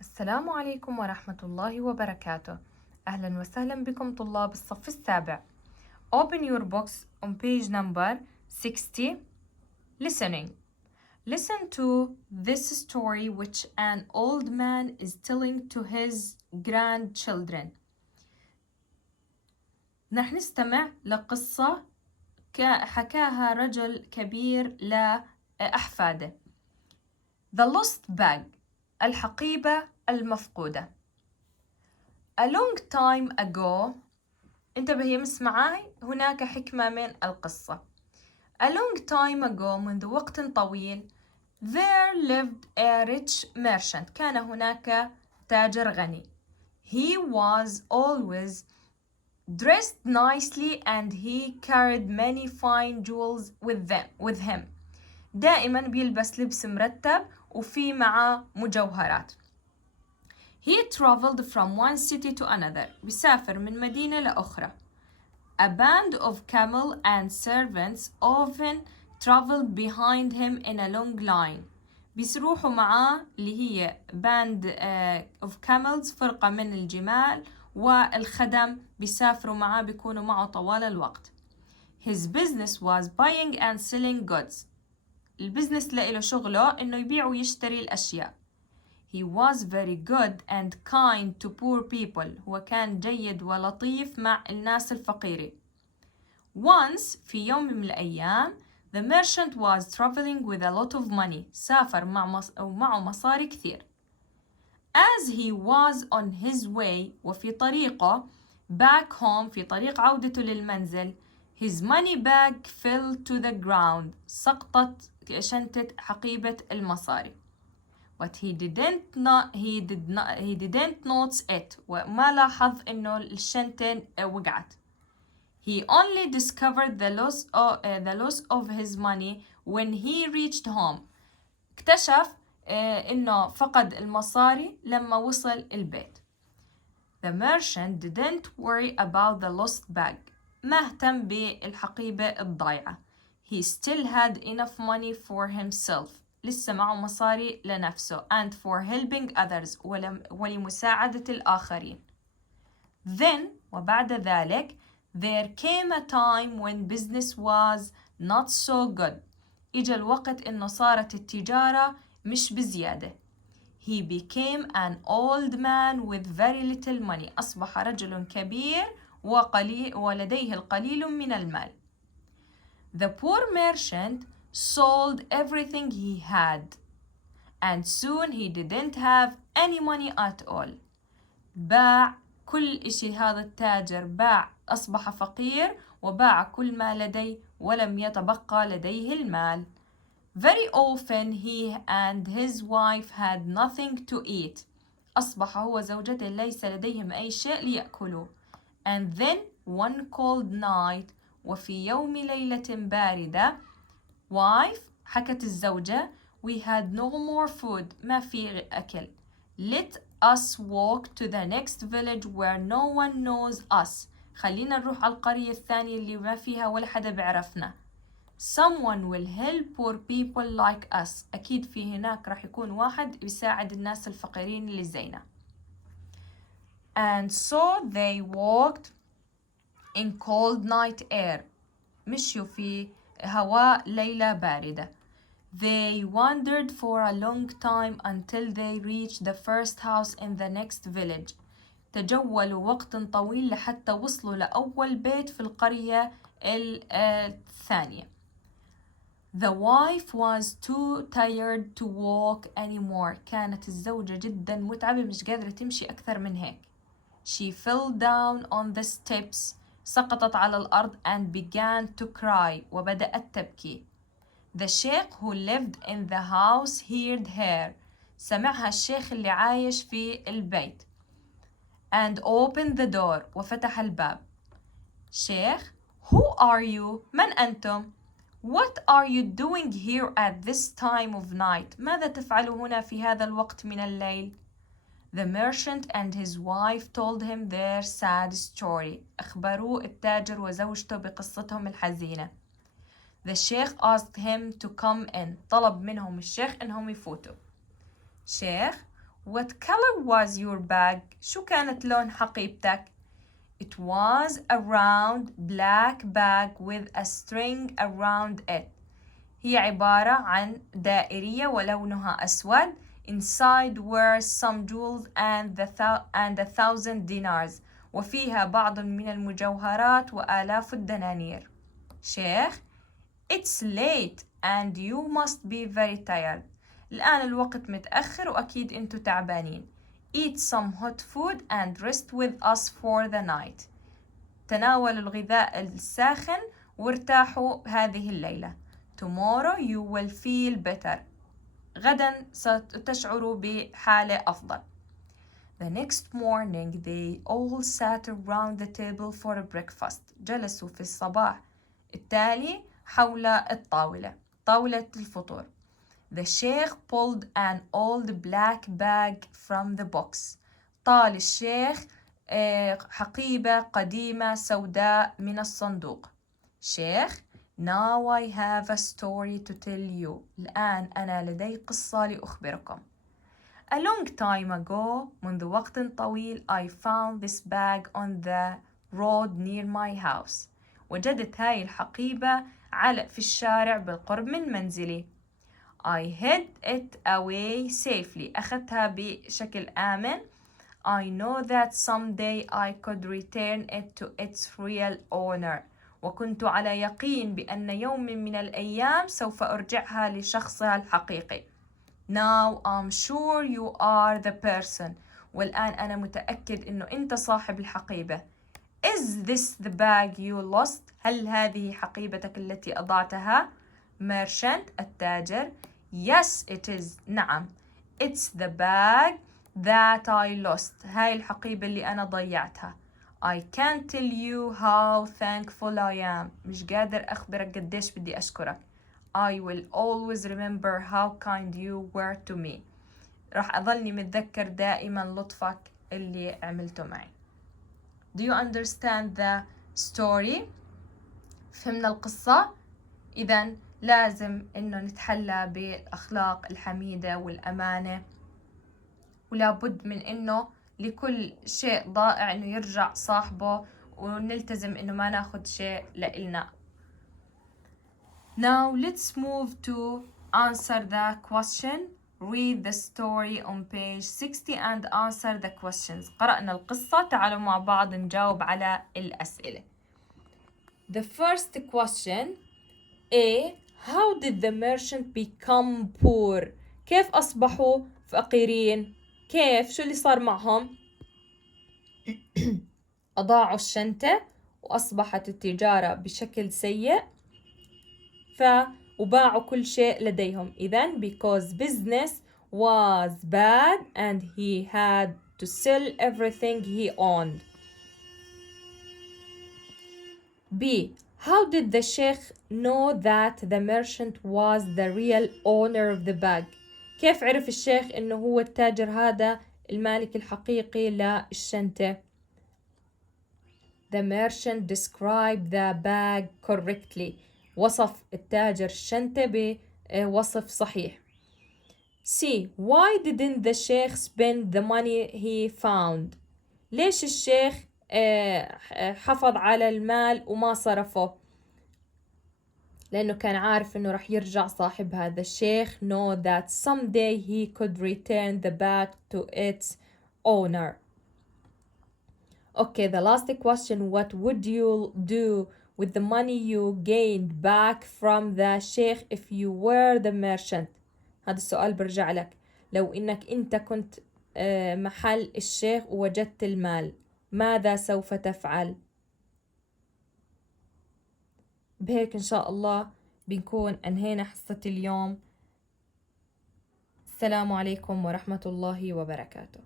السلام عليكم ورحمة الله وبركاته. أهلا وسهلا بكم طلاب الصف السابع. Open your books on page number 60. Listening. Listen to this story which an old man is telling to his grandchildren. نحن نستمع لقصة حكاها رجل كبير لأحفاده. The Lost Bag. الحقيبة المفقودة. A long time ago. انتبه يا مس معاي، هناك حكمة من القصة. A long time ago. منذ وقت طويل. There lived a rich merchant. كان هناك تاجر غني. He was always dressed nicely and he carried many fine jewels with him. دائما بيلبس لبس مرتب وفي معه مجوهرات. He traveled from one city to another. بيسافر من مدينة لأخرى. A band of camel and servants often traveled behind him in a long line. بيروحوا معاه اللي هي band of camels، فرقة من الجمال، والخدم بيسافروا معاه، بيكونوا معه طوال الوقت. His business was buying and selling goods. البزنس له شغله إنه يبيع ويشتري الأشياء. He was very good and kind to poor people. هو كان جيد ولطيف مع الناس الفقيرة. Once في يوم من الأيام the merchant was traveling with a lot of money. سافر معه مصاري كثير. As he was on his way وفي طريقه back home، في طريق عودته للمنزل، his money bag fell to the ground. سقطت شنطة حقيبة المصاري. But he didn't notice it. وما لاحظ إنه الشنطة وقعت. He only discovered the loss of his money when he reached home. اكتشف إنه فقد المصاري لما وصل البيت. The merchant didn't worry about the lost bag. ما اهتم بالحقيبة الضايعة. He still had enough money for himself. لسه معه مصاري لنفسه and for helping others ولمساعدة الآخرين. Then وبعد ذلك there came a time when business was not so good. إجا الوقت إنه صارت التجارة مش بزيادة. He became an old man with very little money. أصبح رجل كبير ولديه القليل من المال. The poor merchant sold everything he had and soon he didn't have any money at all. باع كل إشي. هذا التاجر باع، أصبح فقير وباع كل ما لديه ولم يتبقى لديه المال. Very often he and his wife had nothing to eat. أصبح هو زوجته ليس لديهم أي شيء ليأكلوه. And then one cold night. وفي يوم ليلة باردة wife حكت الزوجة we had no more food. ما في أكل. Let us walk to the next village where no one knows us. خلينا نروح على القرية الثانية اللي ما فيها ولا حدا بيعرفنا. Someone will help poor people like us. أكيد في هناك راح يكون واحد بيساعد الناس الفقيرين اللي زينا. And so they walked in cold night air. مشيوا في هواء ليلة باردة. They wandered for a long time until they reached the first house in the next village. تجولوا وقت طويل لحتى وصلوا لأول بيت في القرية الثانية. The wife was too tired to walk anymore. كانت الزوجة جدا متعبة، مش قادرة تمشي أكثر من هيك. She fell down on the steps. سقطت على الأرض and began to cry. وبدأت تبكي. The sheikh who lived in the house heard her. سمعها الشيخ اللي عايش في البيت. And opened the door. وفتح الباب. شيخ, who are you? من أنتم? What are you doing here at this time of night? ماذا تفعل هنا في هذا الوقت من الليل؟ The merchant and his wife told him their sad story. أخبروه التاجر وزوجته بقصتهم الحزينة. The sheikh asked him to come in. طلب منهم الشيخ إنهم يفوتوا. شيخ, What color was your bag? شو كانت لون حقيبتك؟ It was a round black bag with a string around it. هي عبارة عن دائرية ولونها أسود. Inside were some jewels and 1,000 dinars. وفيها بعض من المجوهرات وآلاف الدنانير. شيخ: It's late and you must be very tired. الآن الوقت متأخر وأكيد أنتوا تعبانين. Eat some hot food and rest with us for the night. تناولوا الغذاء الساخن وارتاحوا هذه الليلة. Tomorrow you will feel better. غدا ستشعروا بحالة أفضل. The next morning they all sat around the table for breakfast. جلسوا في الصباح التالي حول الطاولة، طاولة الفطور. The sheikh pulled an old black bag from the box. طال الشيخ حقيبة قديمة سوداء من الصندوق. شيخ: Now I have a story to tell you. الآن أنا لدي قصة لأخبركم. A long time ago, منذ وقت طويل, I found this bag on the road near my house. وجدت هاي الحقيبة في الشارع بالقرب من منزلي. I hid it away safely. أخذتها بشكل آمن. I know that someday I could return it to its real owner. وكنت على يقين بأن يوم من الأيام سوف أرجعها لشخصها الحقيقي. Now I'm sure you are the person. والآن أنا متأكد إنه أنت صاحب الحقيبة. Is this the bag you lost? هل هذه حقيبتك التي أضعتها؟ Merchant التاجر: Yes it is. نعم. It's the bag that I lost. هاي الحقيبة اللي أنا ضيعتها. I can't tell you how thankful I am. مش قادر أخبرك قديش بدي أشكرك. I will always remember how kind you were to me. راح أظلني متذكر دائما لطفك اللي عملته معي. Do you understand the story? فهمنا القصة؟ إذن لازم إنه نتحلى بالأخلاق الحميدة والأمانة، ولا بد من إنه لكل شيء ضائع إنه يرجع صاحبه، ونلتزم إنه ما ناخد شيء لإلنا. Now let's move to answer the question. Read the story on page 60 and answer the questions. قرأنا القصة، تعالوا مع بعض نجاوب على الأسئلة. The first question: A. How did the merchant become poor? كيف أصبحوا فقيرين؟ كيف؟ شو اللي صار معهم؟ أضاعوا الشنطة وأصبحت التجارة بشكل سيء، وباعوا كل شيء لديهم. إذن because business was bad and he had to sell everything he owned. B. How did the sheikh know that the merchant was the real owner of the bag? كيف عرف الشيخ إنه هو التاجر هذا المالك الحقيقي للشنطة؟ The merchant described the bag correctly. وصف التاجر الشنطة بوصف صحيح. C. Why didn't the sheikh spend the money he found? ليش الشيخ حفظ على المال وما صرفه؟ لأنه كان عارف إنه رح يرجع صاحب هذا الشيخ. know that someday he could return the bag to its owner. Okay, the last question: what would you do with the money you gained back from the sheikh if you were the merchant? هذا السؤال برجع لك. لو إنك أنت كنت محل الشيخ ووجدت المال، ماذا سوف تفعل؟ بهيك إن شاء الله بنكون أنهينا حصة اليوم. السلام عليكم ورحمة الله وبركاته.